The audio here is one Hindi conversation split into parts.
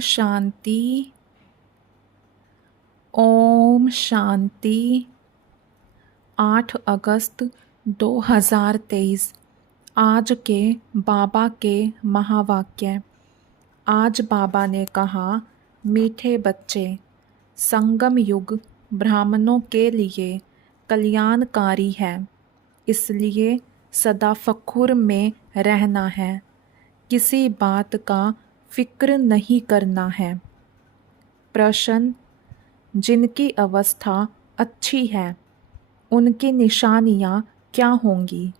शांति। ओम शांति। 8 अगस्त 2023। आज के बाबा के महावाक्य। आज बाबा ने कहा, मीठे बच्चे, संगम युग ब्राह्मणों के लिए कल्याणकारी है, इसलिए सदा फखुर में रहना है, किसी बात का फिक्र नहीं करना है। प्रश्न, जिनकी अवस्था अच्छी है उनकी निशानियाँ क्या होंगी?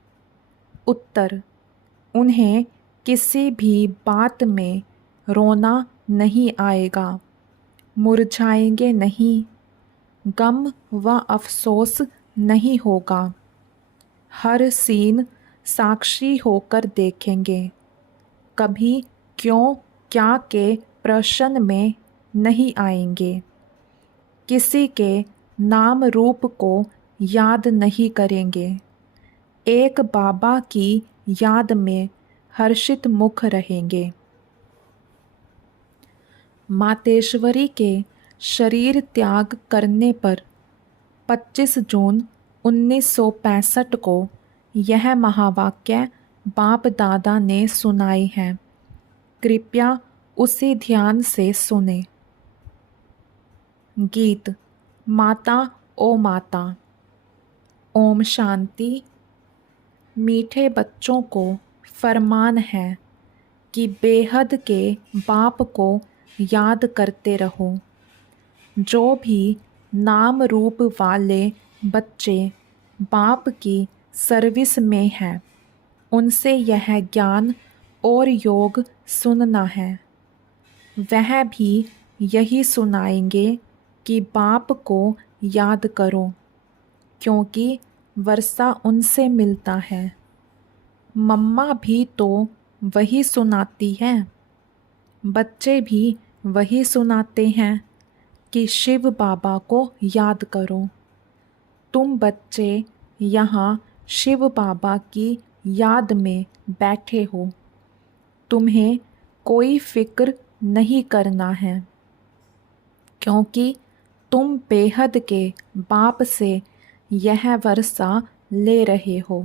उत्तर, उन्हें किसी भी बात में रोना नहीं आएगा, मुरझाएंगे नहीं, गम व अफसोस नहीं होगा। हर सीन साक्षी होकर देखेंगे, कभी क्यों क्या के प्रश्न में नहीं आएंगे। किसी के नाम रूप को याद नहीं करेंगे, एक बाबा की याद में हर्षित मुख रहेंगे। मातेश्वरी के शरीर त्याग करने पर 25 जून 1965 को यह महावाक्य बाप दादा ने सुनाए हैं। कृपया उसे ध्यान से सुने। गीत, माता ओ माता। ओम शांति। मीठे बच्चों को फरमान है कि बेहद के बाप को याद करते रहो। जो भी नाम रूप वाले बच्चे बाप की सर्विस में हैं, उनसे यह ज्ञान और योग सुनना है। वह भी यही सुनाएंगे कि बाप को याद करो, क्योंकि वर्षा उनसे मिलता है। मम्मा भी तो वही सुनाती हैं, बच्चे भी वही सुनाते हैं कि शिव बाबा को याद करो। तुम बच्चे यहाँ शिव बाबा की याद में बैठे हो, तुम्हें कोई फिक्र नहीं करना है, क्योंकि तुम बेहद के बाप से यह वर्षा ले रहे हो।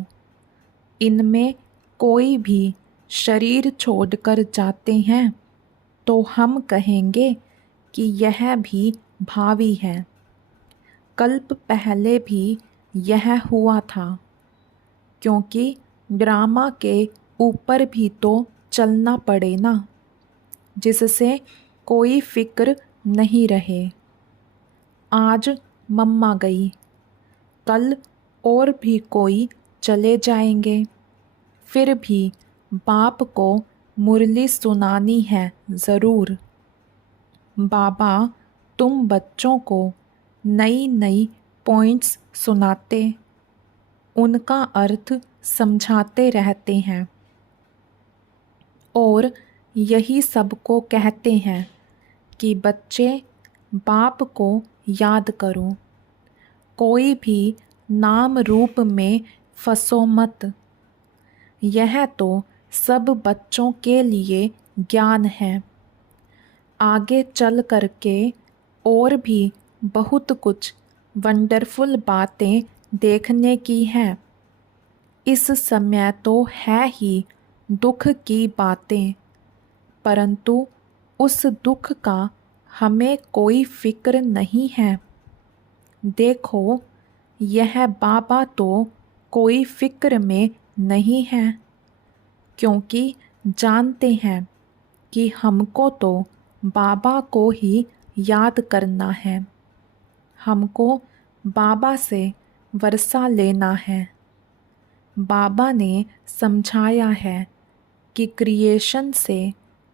इनमें कोई भी शरीर छोड़कर जाते हैं तो हम कहेंगे कि यह भी भावी है। कल्प पहले भी यह हुआ था, क्योंकि ड्रामा के ऊपर भी तो चलना पड़े ना, जिससे कोई फिक्र नहीं रहे। आज मम्मा गई, कल और भी कोई चले जाएंगे, फिर भी बाप को मुरली सुनानी है ज़रूर। बाबा तुम बच्चों को नई नई पॉइंट्स सुनाते, उनका अर्थ समझाते रहते हैं और यही सबको कहते हैं कि बच्चे बाप को याद करो, कोई भी नाम रूप में फंसो मत। यह तो सब बच्चों के लिए ज्ञान है। आगे चल करके और भी बहुत कुछ वंडरफुल बातें देखने की हैं। इस समय तो है ही दुख की बातें, परंतु उस दुख का हमें कोई फिक्र नहीं है। देखो, यह बाबा तो कोई फिक्र में नहीं है, क्योंकि जानते हैं कि हमको तो बाबा को ही याद करना है। हमको बाबा से वर्षा लेना है। बाबा ने समझाया है कि क्रिएशन से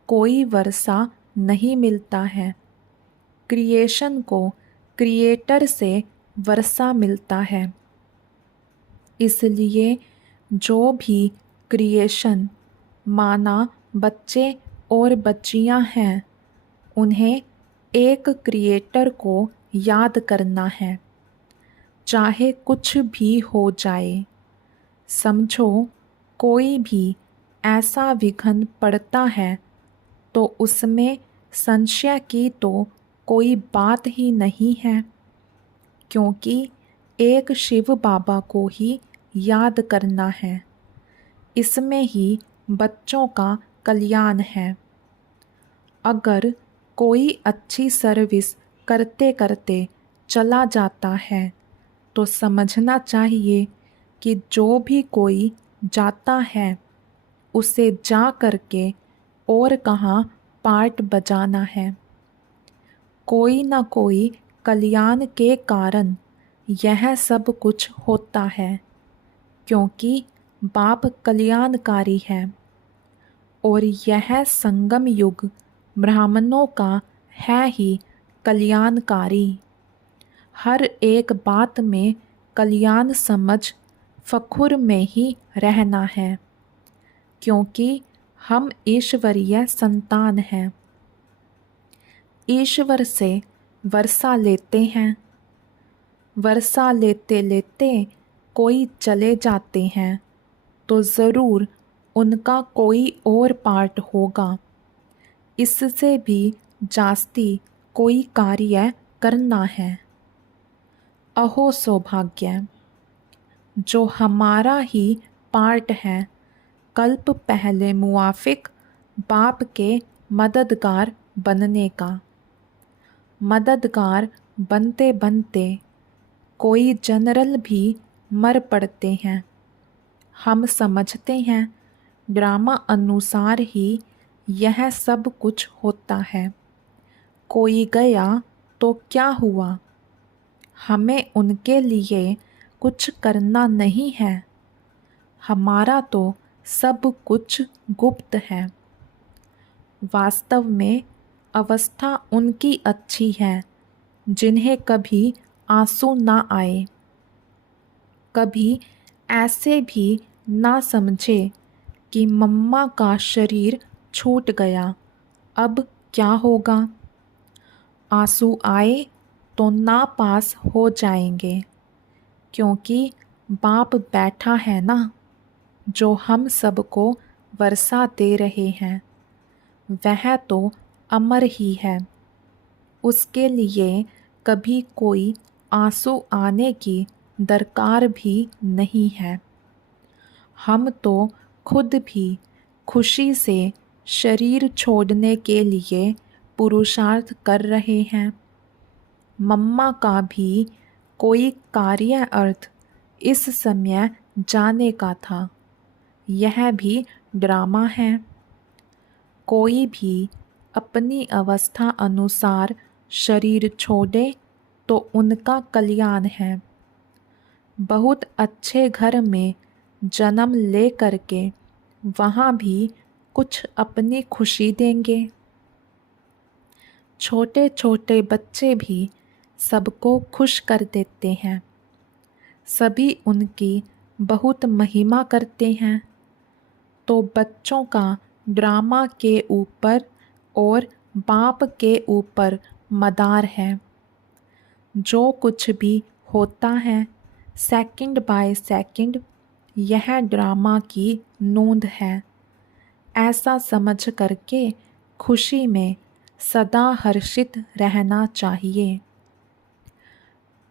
कोई वर्षा नहीं मिलता है, क्रिएशन को क्रिएटर से वर्षा मिलता है। इसलिए जो भी क्रिएशन माना बच्चे और बच्चियां हैं, उन्हें एक क्रिएटर को याद करना है, चाहे कुछ भी हो जाए। समझो, कोई भी ऐसा विघ्न पड़ता है तो उसमें संशय की तो कोई बात ही नहीं है, क्योंकि एक शिव बाबा को ही याद करना है। इसमें ही बच्चों का कल्याण है। अगर कोई अच्छी सर्विस करते करते चला जाता है तो समझना चाहिए कि जो भी कोई जाता है उसे जा करके और कहाँ पार्ट बजाना है। कोई न कोई कल्याण के कारण यह सब कुछ होता है, क्योंकि बाप कल्याणकारी है और यह संगम युग ब्राह्मणों का है ही कल्याणकारी। हर एक बात में कल्याण समझ फखुर में ही रहना है, क्योंकि हम ईश्वरीय संतान हैं। ईश्वर से वर्षा लेते हैं। वर्षा लेते लेते कोई चले जाते हैं तो ज़रूर उनका कोई और पार्ट होगा। इससे भी जास्ती कोई कार्य करना है। अहो सौभाग्य, जो हमारा ही पार्ट है, कल्प पहले मुआफिक बाप के मददगार बनने का। मददगार बनते बनते कोई जनरल भी मर पड़ते हैं। हम समझते हैं ड्रामा अनुसार ही यह सब कुछ होता है। कोई गया तो क्या हुआ, हमें उनके लिए कुछ करना नहीं है। हमारा तो सब कुछ गुप्त है। वास्तव में अवस्था उनकी अच्छी है जिन्हें कभी आंसू ना आए, कभी ऐसे भी ना समझे कि मम्मा का शरीर छूट गया, अब क्या होगा। आंसू आए तो नापास हो जाएंगे, क्योंकि बाप बैठा है ना, जो हम सबको वर्षा दे रहे हैं, वह तो अमर ही है। उसके लिए कभी कोई आंसू आने की दरकार भी नहीं है। हम तो खुद भी खुशी से शरीर छोड़ने के लिए पुरुषार्थ कर रहे हैं। मम्मा का भी कोई कार्य अर्थ इस समय जाने का था। यह भी ड्रामा है। कोई भी अपनी अवस्था अनुसार शरीर छोड़े तो उनका कल्याण है। बहुत अच्छे घर में जन्म ले करके वहाँ भी कुछ अपनी खुशी देंगे। छोटे छोटे बच्चे भी सबको खुश कर देते हैं। सभी उनकी बहुत महिमा करते हैं। तो बच्चों का ड्रामा के ऊपर और बाप के ऊपर मदार है। जो कुछ भी होता है सेकंड बाय सेकंड, यह ड्रामा की नोंद है। ऐसा समझ करके खुशी में सदा हर्षित रहना चाहिए।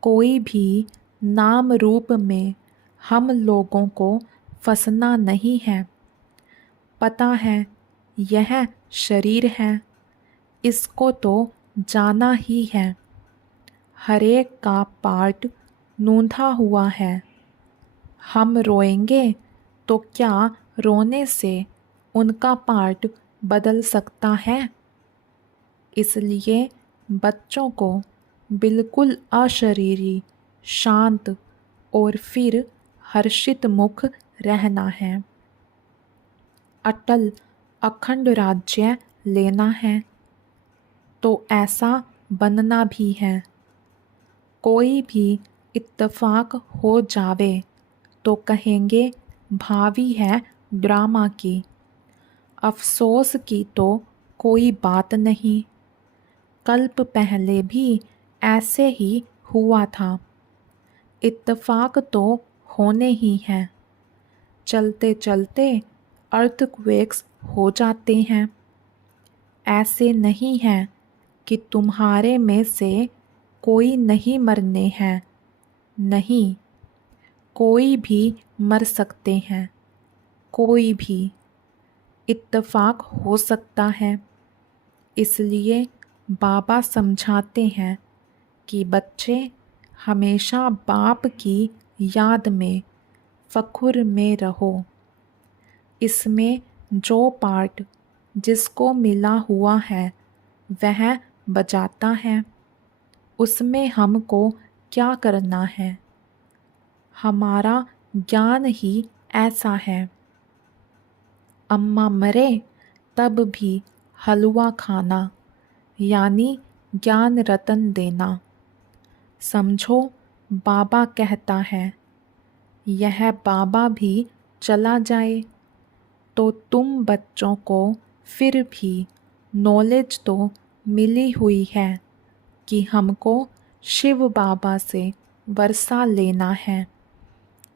कोई भी नाम रूप में हम लोगों को फंसना नहीं है। पता है यह शरीर है, इसको तो जाना ही है। हरेक का पार्ट नूंधा हुआ है। हम रोएंगे तो क्या रोने से उनका पार्ट बदल सकता है। इसलिए बच्चों को बिल्कुल अशरीरी, शांत और फिर हर्षित मुख रहना है। अटल अखंड राज्य लेना है तो ऐसा बनना भी है। कोई भी इत्तेफाक हो जावे तो कहेंगे भावी है ड्रामा की। अफसोस की तो कोई बात नहीं। कल्प पहले भी ऐसे ही हुआ था। इत्तेफाक तो होने ही हैं। चलते चलते अर्थक्वेक्स हो जाते हैं। ऐसे नहीं हैं कि तुम्हारे में से कोई नहीं मरने हैं। नहीं, कोई भी मर सकते हैं, कोई भी। इत्तेफाक हो सकता है। इसलिए बाबा समझाते हैं कि बच्चे हमेशा बाप की याद में, फ़ख्र में रहो। इसमें जो पार्ट जिसको मिला हुआ है वह बजाता है। उसमें हमको क्या करना है? हमारा ज्ञान ही ऐसा है। अम्मा मरे तब भी हलवा खाना, यानी ज्ञान रतन देना। समझो, बाबा कहता है यह बाबा भी चला जाए तो तुम बच्चों को फिर भी नॉलेज तो मिली हुई है कि हमको शिव बाबा से वर्षा लेना है।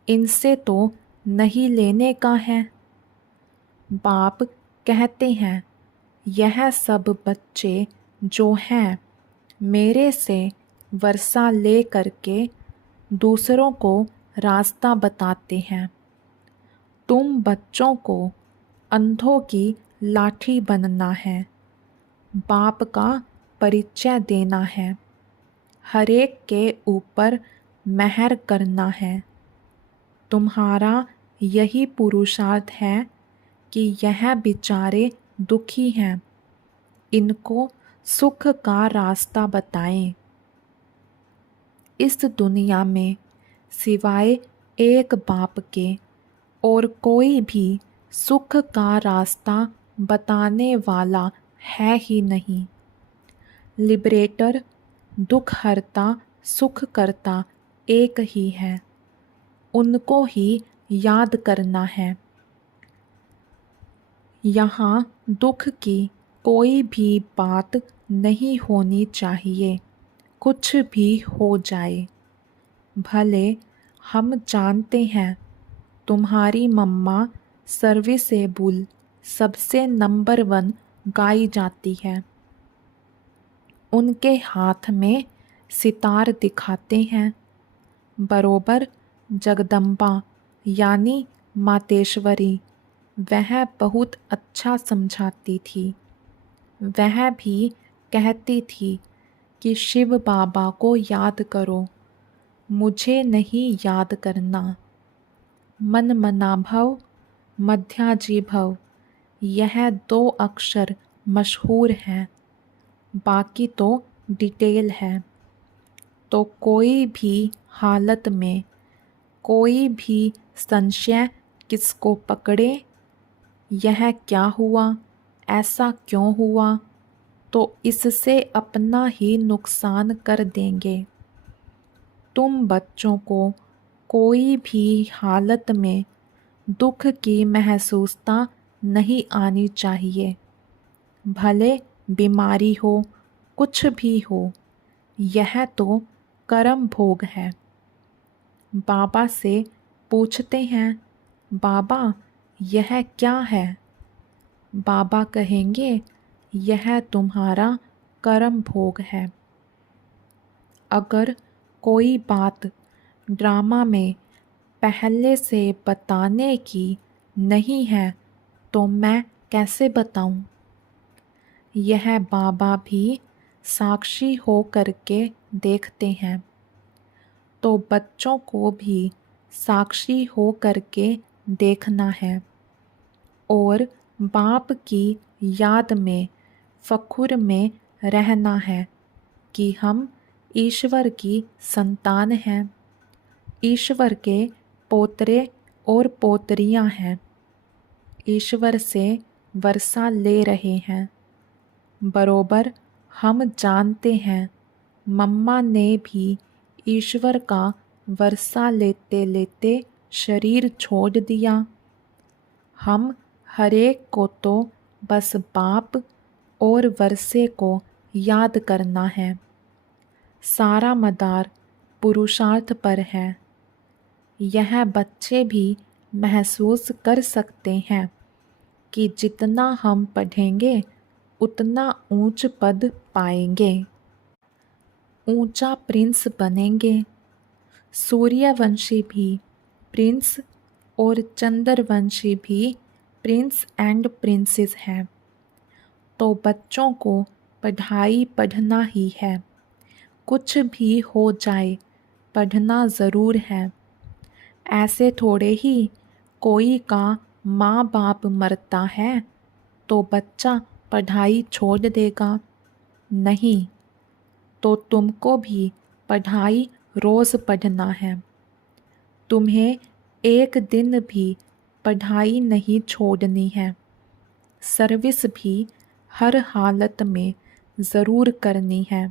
इनसे तो नहीं लेने का है। बाप कहते हैं यह सब बच्चे जो हैं मेरे से वर्षा ले करके दूसरों को रास्ता बताते हैं। तुम बच्चों को अंधों की लाठी बनना है, बाप का परिचय देना है, हरेक के ऊपर मेहर करना है। तुम्हारा यही पुरुषार्थ है कि यह बेचारे दुखी हैं, इनको सुख का रास्ता बताएं। इस दुनिया में सिवाय एक बाप के और कोई भी सुख का रास्ता बताने वाला है ही नहीं। लिबरेटर, दुख हरता, सुख करता एक ही है। उनको ही याद करना है। यहाँ दुख की कोई भी बात नहीं होनी चाहिए, कुछ भी हो जाए। भले हम जानते हैं तुम्हारी मम्मा सर्विसेबल सबसे नंबर 1 गाई जाती है। उनके हाथ में सितार दिखाते हैं। बरोबर जगदम्बा यानी मातेश्वरी, वह बहुत अच्छा समझाती थी। वह भी कहती थी कि शिव बाबा को याद करो, मुझे नहीं याद करना। मन मना भव, मध्याजी भव, यह 2 अक्षर मशहूर हैं, बाकी तो डिटेल है। तो कोई भी हालत में कोई भी संशय किसको पकड़े, यह क्या हुआ, ऐसा क्यों हुआ, तो इससे अपना ही नुकसान कर देंगे। तुम बच्चों को कोई भी हालत में दुख की महसूसता नहीं आनी चाहिए। भले बीमारी हो, कुछ भी हो, यह तो कर्म भोग है। बाबा से पूछते हैं, बाबा यह क्या है? बाबा कहेंगे यह तुम्हारा कर्म भोग है। अगर कोई बात ड्रामा में पहले से बताने की नहीं है तो मैं कैसे बताऊं? यह बाबा भी साक्षी हो करके देखते हैं, तो बच्चों को भी साक्षी हो करके देखना है और बाप की याद में, फ़ख्र में रहना है कि हम ईश्वर की संतान हैं, ईश्वर के पोतरे और पोतरियां हैं, ईश्वर से वर्षा ले रहे हैं। बरोबर हम जानते हैं मम्मा ने भी ईश्वर का वर्षा लेते लेते शरीर छोड़ दिया। हम हरेक को तो बस बाप और वर्षे को याद करना है। सारा मदार पुरुषार्थ पर है। यह बच्चे भी महसूस कर सकते हैं कि जितना हम पढ़ेंगे उतना ऊंच पद पाएंगे, ऊंचा प्रिंस बनेंगे। सूर्यवंशी भी प्रिंस और चंद्रवंशी भी प्रिंस एंड प्रिंसेस हैं। तो बच्चों को पढ़ाई पढ़ना ही है, कुछ भी हो जाए पढ़ना ज़रूर है। ऐसे थोड़े ही कोई का माँ बाप मरता है तो बच्चा पढ़ाई छोड़ देगा। नहीं, तो तुमको भी पढ़ाई रोज़ पढ़ना है। तुम्हें एक दिन भी पढ़ाई नहीं छोड़नी है। सर्विस भी हर हालत में ज़रूर करनी है।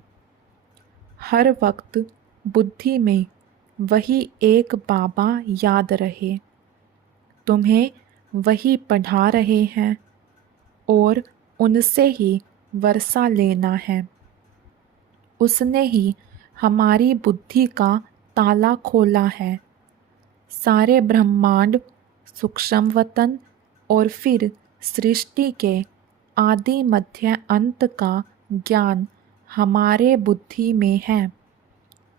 हर वक्त बुद्धि में वही एक बाबा याद रहे, तुम्हें वही पढ़ा रहे हैं और उनसे ही वर्षा लेना है। उसने ही हमारी बुद्धि का ताला खोला है। सारे ब्रह्मांड, सूक्ष्म वतन और फिर सृष्टि के आदि मध्य अंत का ज्ञान हमारे बुद्धि में है।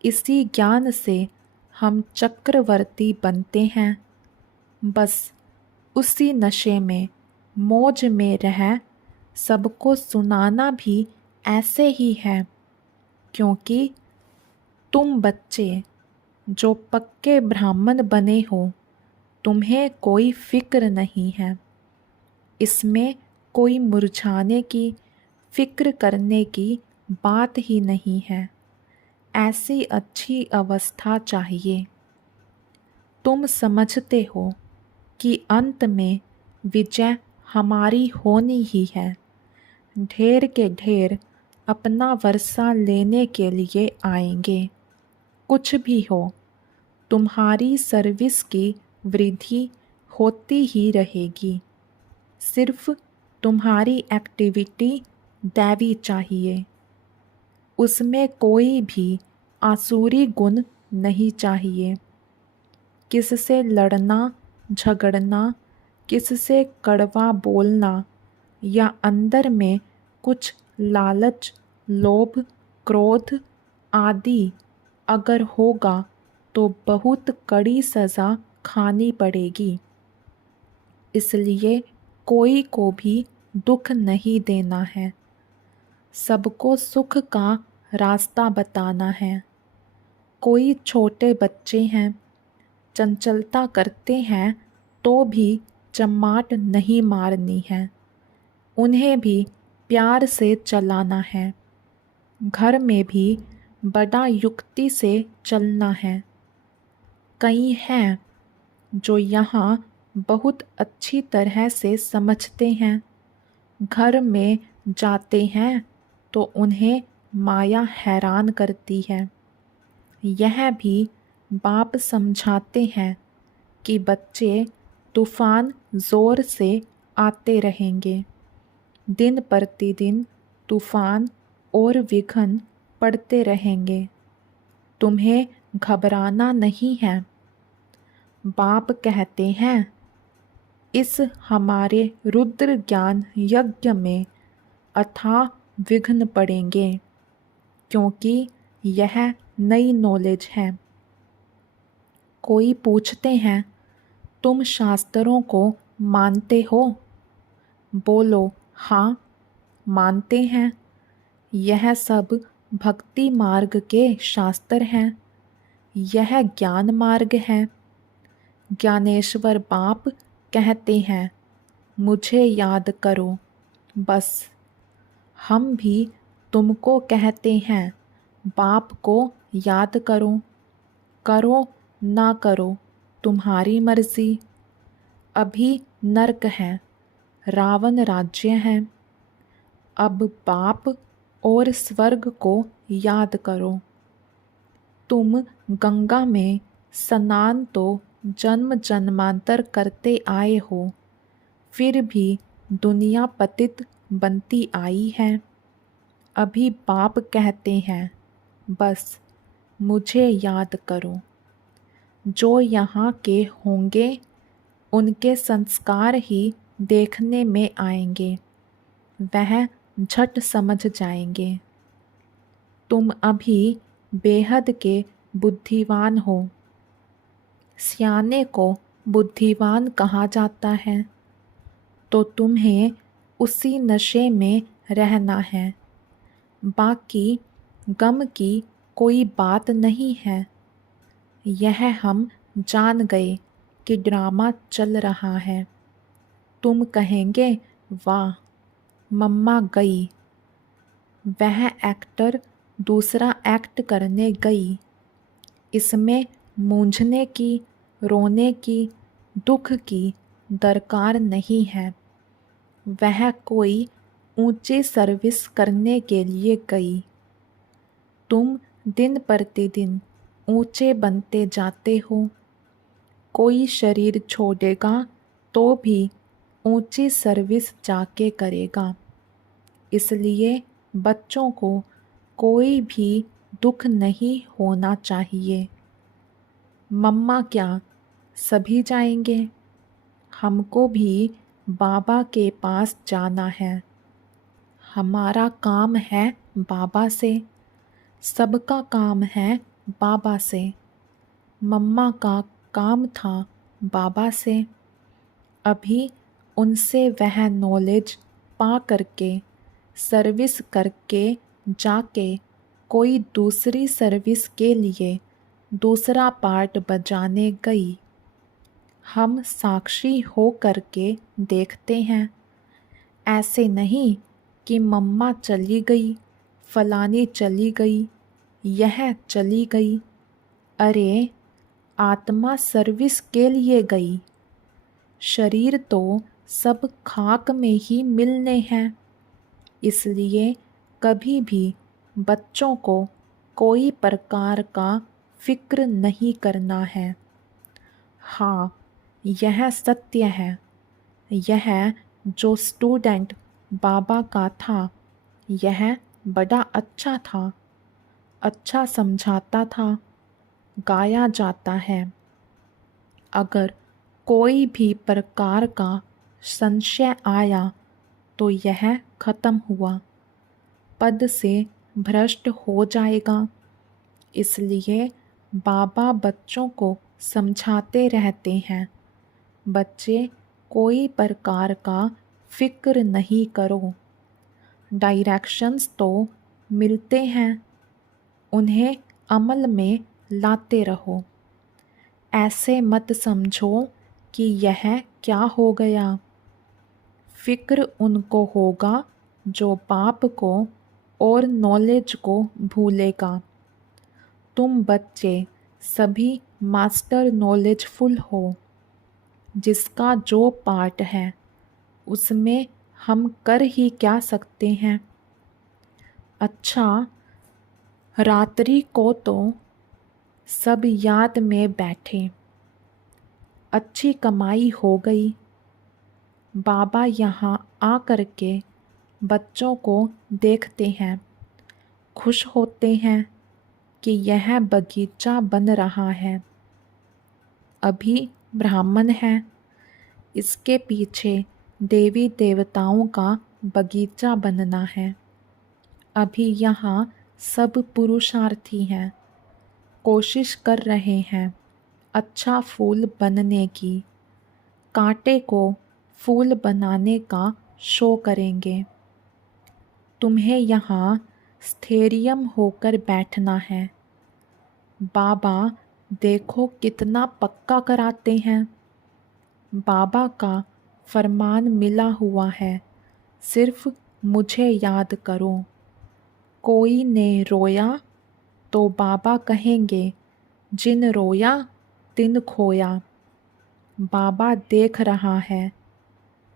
इसी ज्ञान से हम चक्रवर्ती बनते हैं। बस उसी नशे में, मौज में रह सबको सुनाना भी ऐसे ही है, क्योंकि तुम बच्चे जो पक्के ब्राह्मण बने हो, तुम्हें कोई फिक्र नहीं है। इसमें कोई मुरझाने की, फिक्र करने की बात ही नहीं है। ऐसी अच्छी अवस्था चाहिए। तुम समझते हो कि अंत में विजय हमारी होनी ही है। ढेर के ढेर अपना वर्षा लेने के लिए आएंगे। कुछ भी हो, तुम्हारी सर्विस की वृद्धि होती ही रहेगी। सिर्फ तुम्हारी एक्टिविटी दैवी चाहिए। उसमें कोई भी आसुरी गुण नहीं चाहिए। किससे लड़ना, झगड़ना, किससे कड़वा बोलना या अंदर में कुछ लालच, लोभ, क्रोध आदि अगर होगा तो बहुत कड़ी सज़ा खानी पड़ेगी। इसलिए कोई को भी दुख नहीं देना है। सबको सुख का रास्ता बताना है। कोई छोटे बच्चे हैं, चंचलता करते हैं तो भी चमाट नहीं मारनी है। उन्हें भी प्यार से चलाना है। घर में भी बड़ा युक्ति से चलना है। कई हैं जो यहाँ बहुत अच्छी तरह से समझते हैं। घर में जाते हैं तो उन्हें माया हैरान करती है। यह भी बाप समझाते हैं कि बच्चे तूफान ज़ोर से आते रहेंगे। दिन प्रतिदिन तूफान और विघ्न पड़ते रहेंगे। तुम्हें घबराना नहीं है। बाप कहते हैं, इस हमारे रुद्र ज्ञान यज्ञ में अथाह विघ्न पड़ेंगे, क्योंकि यह नई नॉलेज है। कोई पूछते हैं, तुम शास्त्रों को मानते हो? बोलो, हाँ, मानते हैं। यह सब भक्ति मार्ग के शास्त्र हैं। यह ज्ञान मार्ग है। ज्ञानेश्वर बाप कहते हैं, मुझे याद करो। बस हम भी तुमको कहते हैं, बाप को याद करो। करो ना करो तुम्हारी मर्जी। अभी नरक है, रावण राज्य है। अब बाप और स्वर्ग को याद करो। तुम गंगा में स्नान तो जन्म जन्मांतर करते आए हो, फिर भी दुनिया पतित बनती आई है। अभी बाप कहते हैं, बस मुझे याद करो। जो यहाँ के होंगे उनके संस्कार ही देखने में आएंगे। वह झट समझ जाएंगे। तुम अभी बेहद के बुद्धिमान हो। सियाने को बुद्धिमान कहा जाता है, तो तुम्हें उसी नशे में रहना है। बाकी गम की कोई बात नहीं है। यह हम जान गए कि ड्रामा चल रहा है। तुम कहेंगे, वाह, मम्मा गई, वह एक्टर दूसरा एक्ट करने गई। इसमें मूंझने की, रोने की, दुख की दरकार नहीं है। वह कोई ऊंची सर्विस करने के लिए गई। तुम दिन प्रतिदिन ऊंचे बनते जाते हो। कोई शरीर छोड़ेगा तो भी ऊंची सर्विस जाके करेगा। इसलिए बच्चों को कोई भी दुख नहीं होना चाहिए। मम्मा क्या, सभी जाएंगे? हमको भी बाबा के पास जाना है। हमारा काम है बाबा से, सबका काम है बाबा से। मम्मा का काम था बाबा से। अभी उनसे वह नॉलेज पा करके, सर्विस करके जाके कोई दूसरी सर्विस के लिए दूसरा पार्ट बजाने गई। हम साक्षी हो करके देखते हैं। ऐसे नहीं कि मम्मा चली गई, फलानी चली गई, यह चली गई। अरे, आत्मा सर्विस के लिए गई। शरीर तो सब खाक में ही मिलने हैं। इसलिए कभी भी बच्चों को कोई प्रकार का फिक्र नहीं करना है। हाँ, यह सत्य है। यह जो स्टूडेंट बाबा का था, यह बड़ा अच्छा था, अच्छा समझाता था, गाया जाता है। अगर कोई भी प्रकार का संशय आया तो यह खत्म हुआ, पद से भ्रष्ट हो जाएगा। इसलिए बाबा बच्चों को समझाते रहते हैं, बच्चे कोई प्रकार का फिक्र नहीं करो। डायरेक्शंस तो मिलते हैं, उन्हें अमल में लाते रहो। ऐसे मत समझो कि यह क्या हो गया। फिक्र उनको होगा जो बाप को और नॉलेज को भूलेगा। तुम बच्चे सभी मास्टर नॉलेजफुल हो। जिसका जो पार्ट है उसमें हम कर ही क्या सकते हैं। अच्छा, रात्रि को तो सब याद में बैठे। अच्छी कमाई हो गई। बाबा यहाँ आ करके बच्चों को देखते हैं, खुश होते हैं कि यह बगीचा बन रहा है। अभी ब्राह्मण है, इसके पीछे देवी देवताओं का बगीचा बनना है। अभी यहाँ सब पुरुषार्थी हैं, कोशिश कर रहे हैं अच्छा फूल बनने की। कांटे को फूल बनाने का शो करेंगे। तुम्हें यहाँ स्थैर्यम होकर बैठना है। बाबा देखो कितना पक्का कराते हैं। बाबा का फरमान मिला हुआ है, सिर्फ मुझे याद करो। कोई ने रोया तो बाबा कहेंगे, जिन रोया तिन खोया। बाबा देख रहा है,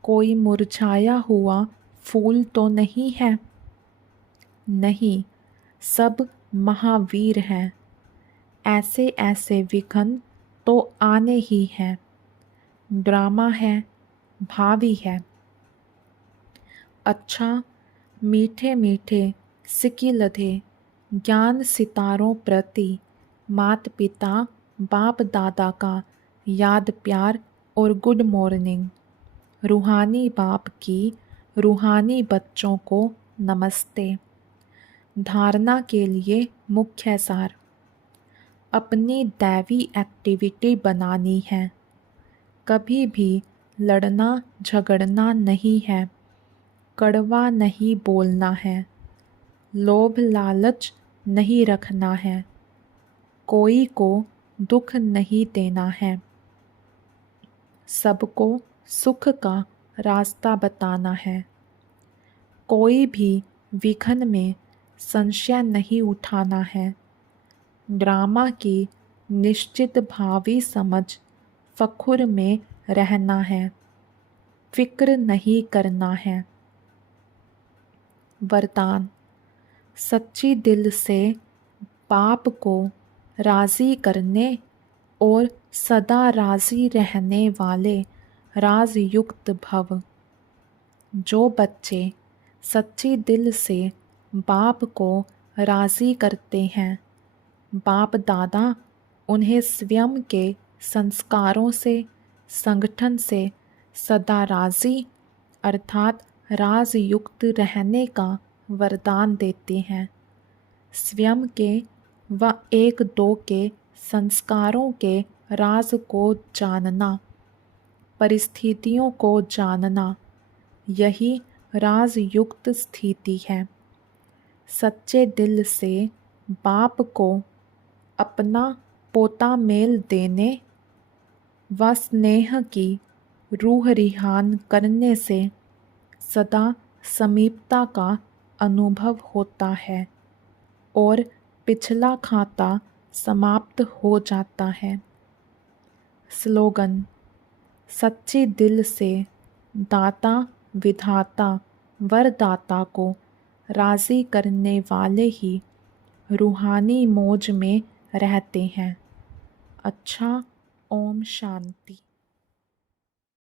कोई मुरझाया हुआ फूल तो नहीं है। नहीं, सब महावीर हैं। ऐसे ऐसे विघ्न तो आने ही हैं। ड्रामा है, भावी है। अच्छा, मीठे मीठे सिकिलधे ज्ञान सितारों प्रति मात पिता बाप दादा का याद प्यार और गुड मॉर्निंग। रूहानी बाप की रूहानी बच्चों को नमस्ते। धारणा के लिए मुख्य सार। अपनी दैवी एक्टिविटी बनानी है। कभी भी लड़ना झगड़ना नहीं है। कड़वा नहीं बोलना है। लोभ लालच नहीं रखना है। कोई को दुख नहीं देना है। सबको सुख का रास्ता बताना है। कोई भी विघ्न में संशय नहीं उठाना है। ड्रामा की निश्चित भावी समझ फखुर में रहना है। फिक्र नहीं करना है। वरदान। सच्ची दिल से बाप को राज़ी करने और सदा राज़ी रहने वाले राजयुक्त भव। जो बच्चे सच्ची दिल से बाप को राज़ी करते हैं, बाप दादा उन्हें स्वयं के संस्कारों से, संगठन से सदा राज़ी अर्थात राजयुक्त रहने का वरदान देते हैं। स्वयं के व एक दो के संस्कारों के राज को जानना, परिस्थितियों को जानना, यही राजयुक्त स्थिति है। सच्चे दिल से बाप को अपना पोता मेल देने व स्नेह की रूह रिहान करने से सदा समीपता का अनुभव होता है और पिछला खाता समाप्त हो जाता है। स्लोगन। सच्ची दिल से दाता विधाता वरदाता को राज़ी करने वाले ही रूहानी मौज में रहते हैं। अच्छा। ओम शांति।